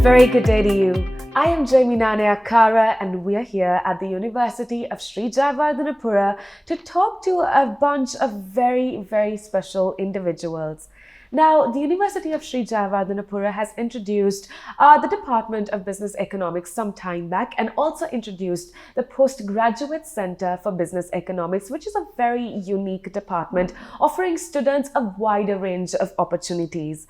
very good day to you. I am Jaminane Akara and we are here at the University of Sri Jayawardhanapura to talk to a bunch of very special individuals. Now, the University of Sri Jayawardhanapura has introduced the Department of Business Economics some time back and also introduced the Postgraduate Center for Business Economics, which is a very unique department offering students a wider range of opportunities.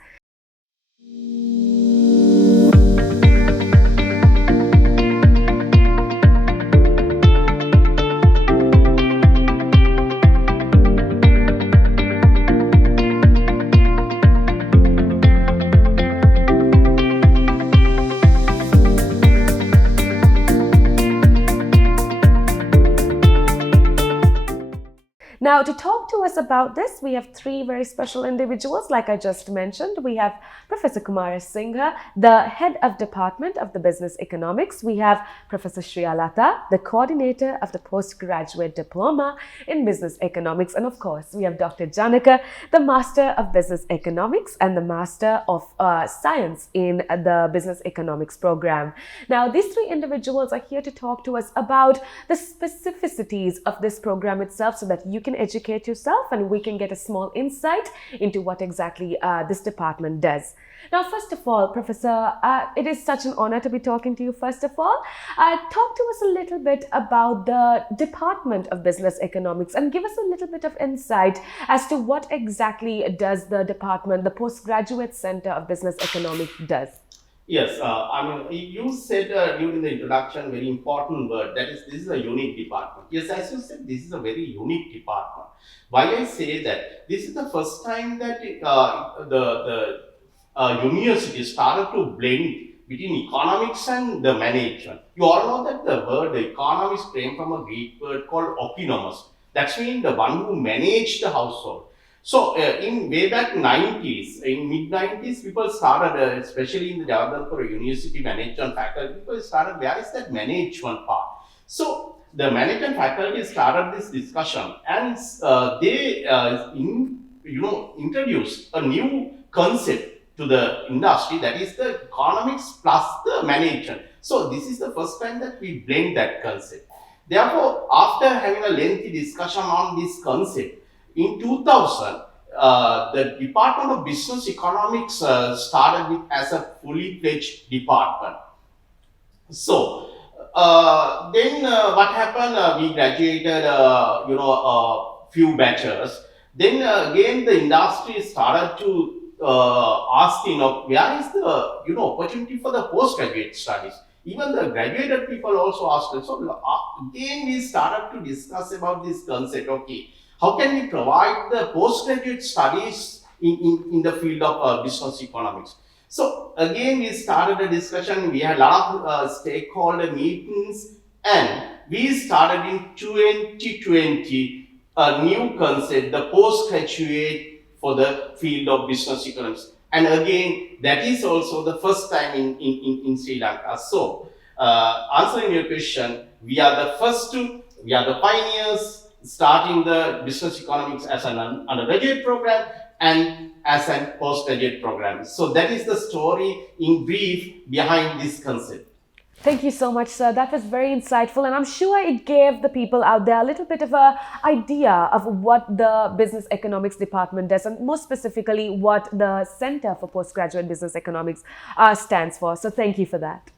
Now, to talk to us about this, we have three very special individuals. Like I just mentioned, we have Professor Kumarasinghe, the Head of Department of the Business Economics. We have Professor Sriyalatha, the Coordinator of the Postgraduate Diploma in Business Economics. And of course, we have Dr. Janaka, the Master of Business Economics and the Master of Science in the Business Economics program. Now, these three individuals are here to talk to us about the specificities of this program itself so that you can educate yourself and we can get a small insight into what exactly this department does. Now, first of all, Professor, it is such an honor to be talking to you. First of all, talk to us a little bit about the Department of Business Economics and give us a little bit of insight as to what exactly does the department, the Postgraduate Center of Business Economics does. Yes, you said during the introduction very important word, that is, this is a unique department. Yes, as you said, this is a very unique department. Why I say that? This is the first time that the university started to blend between economics and the management. You all know that the word economics came from a Greek word called oikonomos. That means the one who managed the household. So, in way back 90s, in mid-90s, people started, especially in the Jayawardhanapura University management faculty, people started, where is that management part? So, the management faculty started this discussion and they introduced a new concept to the industry, that is the economics plus the management. So, this is the first time that we blend that concept. Therefore, after having a lengthy discussion on this concept, in 2000, the Department of Business Economics started with as a fully fledged department. So, then what happened? We graduated, a few batches. Then again, the industry started to ask, where is the, opportunity for the postgraduate studies? Even the graduated people also asked. So, again, we started to discuss about this concept. Okay, how can we provide the postgraduate studies in the field of business economics? So again, we started a discussion. We had a lot of stakeholder meetings, and we started in 2020 a new concept, the postgraduate for the field of business economics. And again, that is also the first time in Sri Lanka. So, answering your question, we are the pioneers, starting the business economics as an undergraduate program and as a postgraduate program. So that is the story in brief behind this concept. Thank you so much, sir. That was very insightful, and I'm sure it gave the people out there a little bit of an idea of what the Business Economics Department does, and more specifically, what the Center for Postgraduate Business Economics stands for. So thank you for that.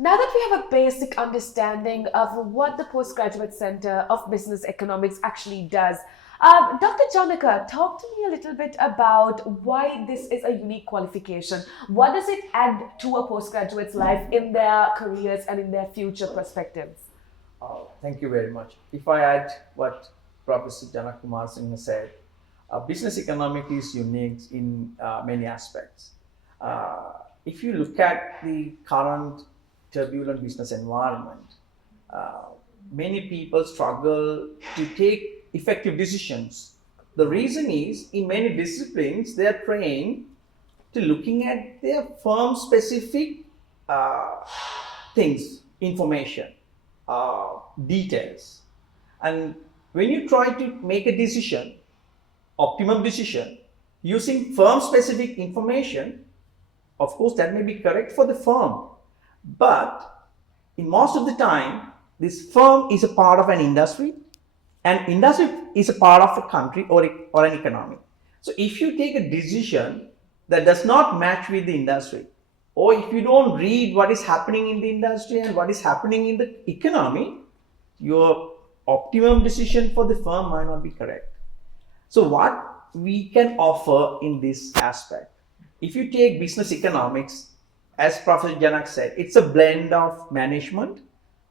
Now that we have a basic understanding of what the Postgraduate Center of Business Economics actually does, Dr. Janaka, talk to me a little bit about why this is a unique qualification. What does it add to a postgraduate's life in their careers and in their future perspectives? Thank you very much. If I add what Professor Janaka Kumarasinghe said, business economics is unique in many aspects. If you look at the current turbulent business environment, many people struggle to take effective decisions. The reason is, in many disciplines, they are trained to looking at their firm specific things, information, details. And when you try to make a decision, optimum decision, using firm specific information, Of course, that may be correct for the firm, but in most of the time, this firm is a part of an industry, and industry is a part of a country or an economy. So if you take a decision that does not match with the industry, or if you don't read what is happening in the industry and what is happening in the economy, your optimum decision for the firm might not be correct. So what we can offer in this aspect, if you take business economics, as Professor Janaka said, it's a blend of management,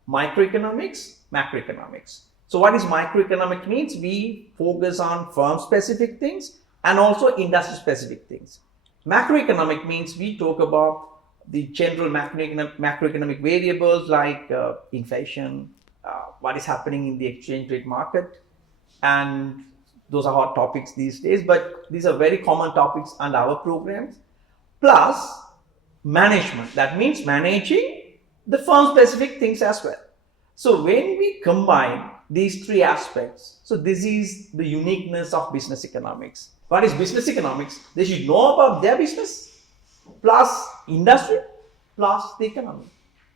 microeconomics, macroeconomics. So what is microeconomic means? We focus on firm specific things and also industry specific things. Macroeconomic means we talk about the general macroeconomic variables like inflation, what is happening in the exchange rate market, and those are hot topics these days, but these are very common topics under our programs. Plus management, that means managing the firm specific things as well. So when we combine these three aspects, so this is the uniqueness of business economics. What is business economics? They should know about their business plus industry plus the economy.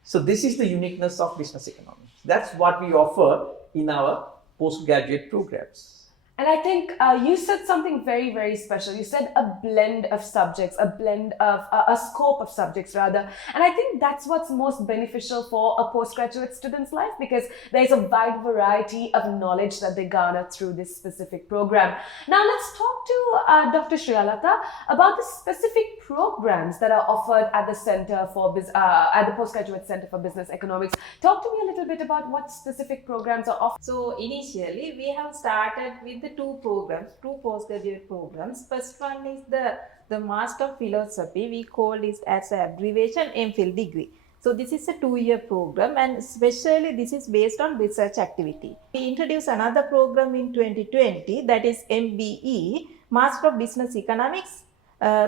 So this is the uniqueness of business economics. That's what we offer in our postgraduate programs. And I think you said something very, very special. You said a blend of subjects, a blend of a scope of subjects rather. And I think that's what's most beneficial for a postgraduate student's life, because there's a wide variety of knowledge that they garner through this specific program. Now let's talk to Dr. Sriyalatha about the specific programs that are offered at the Center for at the Postgraduate Center for Business Economics. Talk to me a little bit about what specific programs are offered. So initially we have started with the two postgraduate programs. First one is the Master of Philosophy. We call this as an abbreviation MPhil degree. So this is a 2-year program, and especially this is based on research activity. We introduced another program in 2020, that is MBE, Master of Business Economics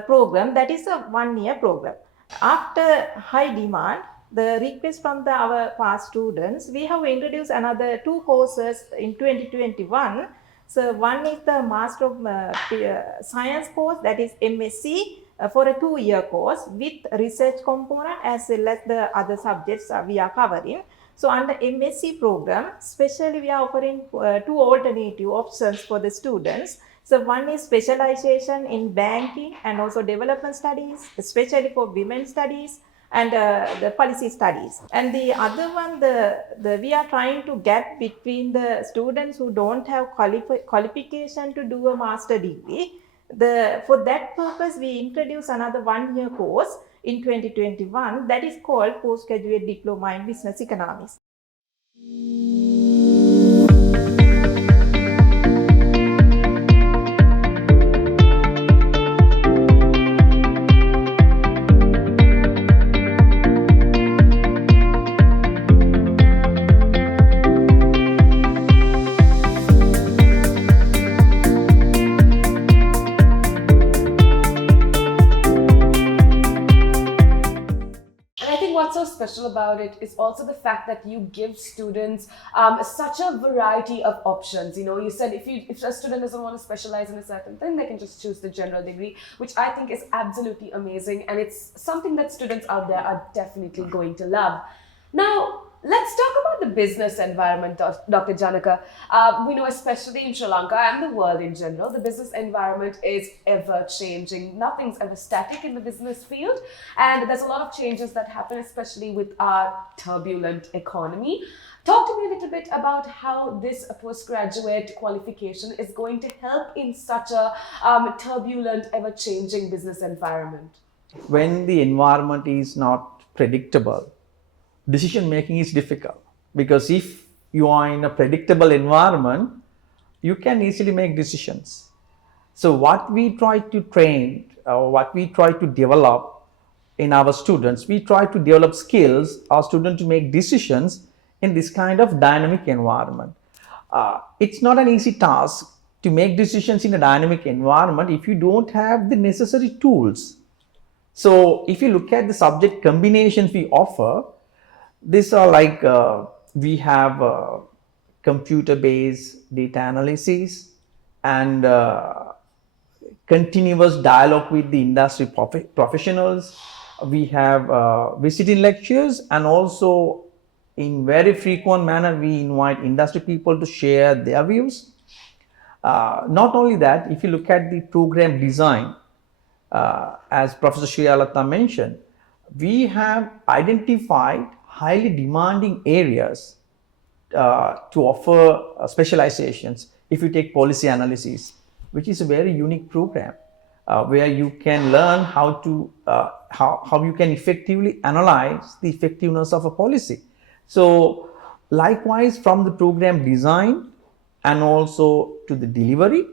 program. That is a 1-year program. After high demand, the request from our past students, we have introduced another 2 courses in 2021. So one is the Master of Science course, that is MSc, for a 2-year course with research component as well as the other subjects we are covering. So under MSc program, especially we are offering 2 alternative options for the students. So one is specialization in banking and also development studies, especially for women studies and the policy studies. And the other one, we are trying to get between the students who don't have qualification to do a master degree. For that purpose, we introduce another 1-year course in 2021 that is called Postgraduate Diploma in Business Economics. What's so special about it is also the fact that you give students such a variety of options. You know, you said if a student doesn't want to specialize in a certain thing, they can just choose the general degree, which I think is absolutely amazing, and it's something that students out there are definitely going to love. Now, let's talk about the business environment, Dr. Janaka. We know, especially in Sri Lanka and the world in general, the business environment is ever changing. Nothing's ever static in the business field. And there's a lot of changes that happen, especially with our turbulent economy. Talk to me a little bit about how this postgraduate qualification is going to help in such a turbulent, ever-changing business environment. When the environment is not predictable, decision making is difficult, because if you are in a predictable environment, you can easily make decisions. So what we try to train, or what we try to develop in our students, we try to develop skills our students to make decisions in this kind of dynamic environment. It's not an easy task to make decisions in a dynamic environment if you don't have the necessary tools. So if you look at the subject combinations we offer, these are like we have computer-based data analysis and continuous dialogue with the industry professionals. We have visiting lectures, and also in very frequent manner we invite industry people to share their views. Not only that, if you look at the program design, as Professor Sriyalatha mentioned, we have identified highly demanding areas to offer specializations. If you take policy analysis, which is a very unique program, where you can learn how to how you can effectively analyze the effectiveness of a policy. So likewise, from the program design and also to the delivery,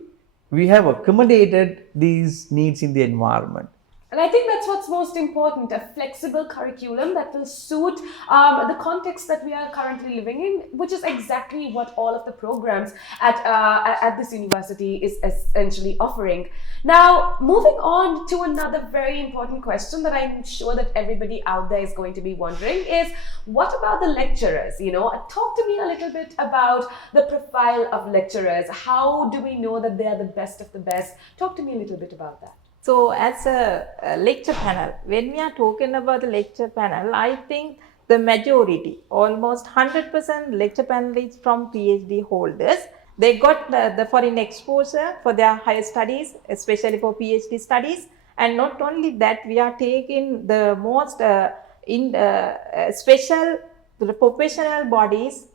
we have accommodated these needs in the environment. And I think that's what's most important, a flexible curriculum that will suit the context that we are currently living in, which is exactly what all of the programs at this university is essentially offering. Now, moving on to another very important question that I'm sure that everybody out there is going to be wondering is, what about the lecturers? Talk to me a little bit about the profile of lecturers. How do we know that they are the best of the best? Talk to me a little bit about that. So as a lecture panel, when we are talking about the lecture panel, I think the majority, almost 100% lecture panel is from PhD holders. They got the foreign exposure for their higher studies, especially for PhD studies. And not only that, we are taking the most special the professional bodies,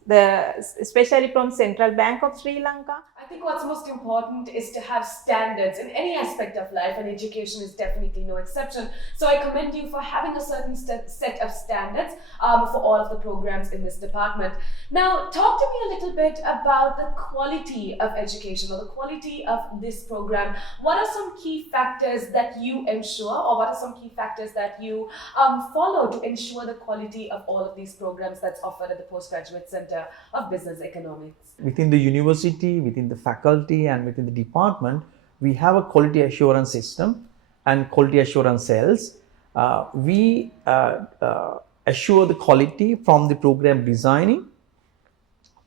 especially from Central Bank of Sri Lanka. I think what's most important is to have standards in any aspect of life, and education is definitely no exception. So I commend you for having a certain set of standards for all of the programs in this department. Now, talk to me a little bit about the quality of education or the quality of this program. What are some key factors that you ensure, or what are some key factors that you follow to ensure the quality of all of these programs that's offered at the Postgraduate Center of Business Economics? Within the university, within the faculty, and within the department, we have a quality assurance system and quality assurance cells. We assure the quality from the program designing,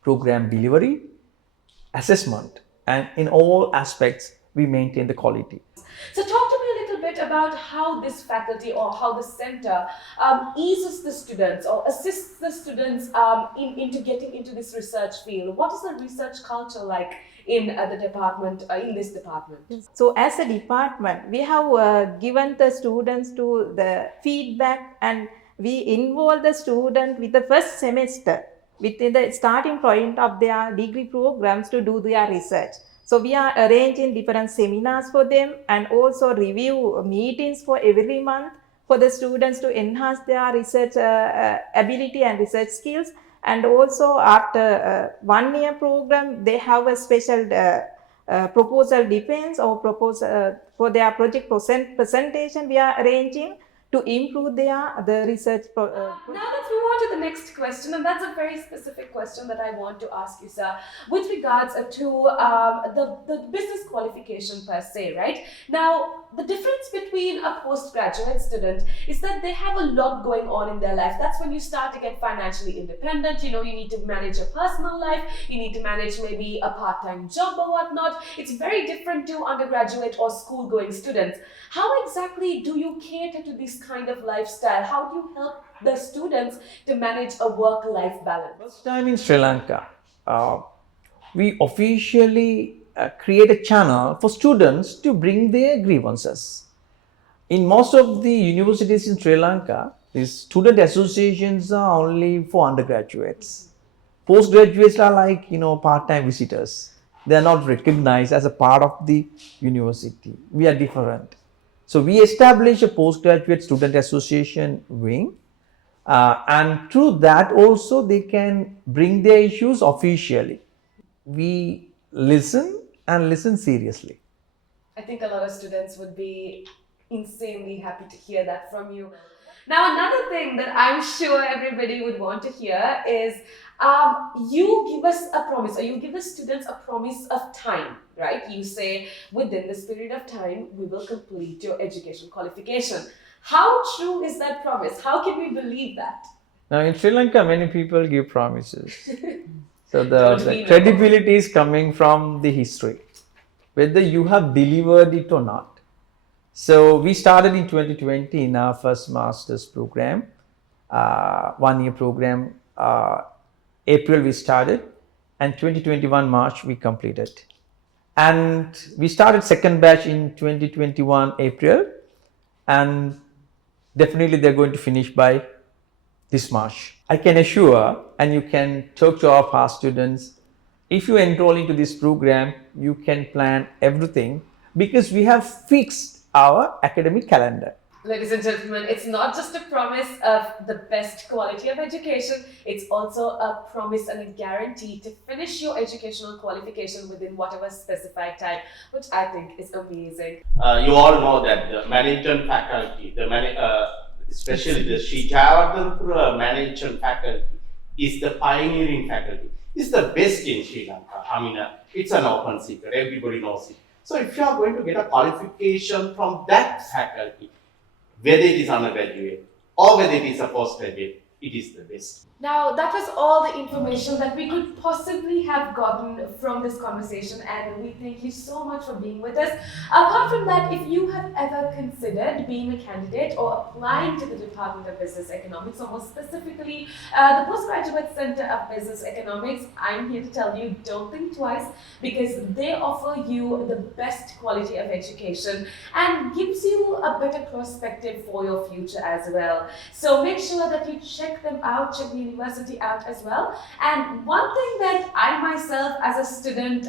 program delivery, assessment, and in all aspects we maintain the quality. So talk to me a little bit about how this faculty or how the center eases the students or assists the students into getting into this research field. What is the research culture like in the department, in this department? So as a department, we have given the students to the feedback, and we involve the student with the first semester within the starting point of their degree programs to do their research. So we are arranging different seminars for them and also review meetings for every month for the students to enhance their research ability and research skills. And also after 1 year program, they have a special proposal defense or proposal for their project presentation we are arranging to improve the research. Now let's move on to the next question, and that's a very specific question that I want to ask you, sir, with regards to the business qualification per se, right? Now, the difference between a postgraduate student is that they have a lot going on in their life. That's when you start to get financially independent. You need to manage your personal life. You need to manage maybe a part-time job or whatnot. It's very different to undergraduate or school-going students. How exactly do you cater to this kind of lifestyle? How do you help the students to manage a work-life balance? First time in Sri Lanka, we officially create a channel for students to bring their grievances. In most of the universities in Sri Lanka, these student associations are only for undergraduates. Postgraduates are like, part-time visitors. They are not recognized as a part of the university. We are different. So we establish a postgraduate student association wing, and through that also they can bring their issues officially. We listen and listen seriously. I think a lot of students would be insanely happy to hear that from you. Now, another thing that I'm sure everybody would want to hear is you give us a promise, or you give the students a promise of time, right? You say, within this period of time, we will complete your education qualification. How true is that promise? How can we believe that? Now, in Sri Lanka, many people give promises. So the credibility is coming from the history. whether you have delivered it or not. So we started in 2020 in our first master's program, 1-year program. April we started, and 2021 March we completed. And we started second batch in 2021 April, and definitely they're going to finish by this March. I can assure, and you can talk to our past students, if you enroll into this program, you can plan everything because we have fixed our academic calendar. Ladies and gentlemen, it's not just a promise of the best quality of education, it's also a promise and a guarantee to finish your educational qualification within whatever specified time, which I think is amazing. You all know that the management faculty, especially the Sriyalatha management faculty, is the pioneering faculty. It's the best in Sri Lanka. I mean, it's an open secret. Everybody knows it. So if you are going to get a qualification from that faculty, whether it is undergraduate or whether it is a postgraduate, it is the best. Now, that was all the information that we could possibly have gotten from this conversation, and we thank you so much for being with us. Apart from that, if you have ever considered being a candidate or applying to the Department of Business Economics, or more specifically the Postgraduate Center of Business Economics, I'm here to tell you, don't think twice, because they offer you the best quality of education and gives you a better perspective for your future as well. So make sure that you check them out, check the university out as well. And one thing that I myself as a student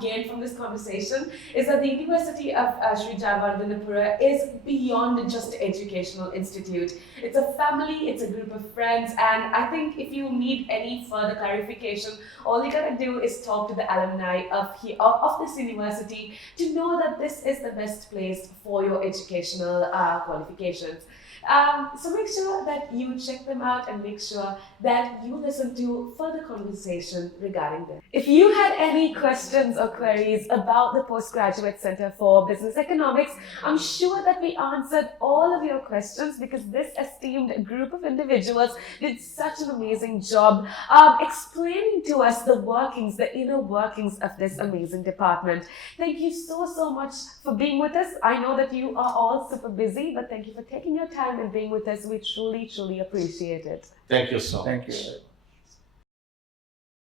gained from this conversation is that the University of Sri Jayawardhanapura is beyond just an educational institute. It's a family, it's a group of friends, and I think if you need any further clarification, all you gotta do is talk to the alumni of this university to know that this is the best place for your educational qualifications. So make sure that you check them out and make sure that you listen to further conversation regarding them. If you had any questions or queries about the Postgraduate Center for Business Economics, I'm sure that we answered all of your questions because this esteemed group of individuals did such an amazing job explaining to us the workings, the inner workings of this amazing department. Thank you so much for being with us. I know that you are all super busy, but thank you for taking your time and being with us. We truly appreciate it. Thank you so much. Thank you.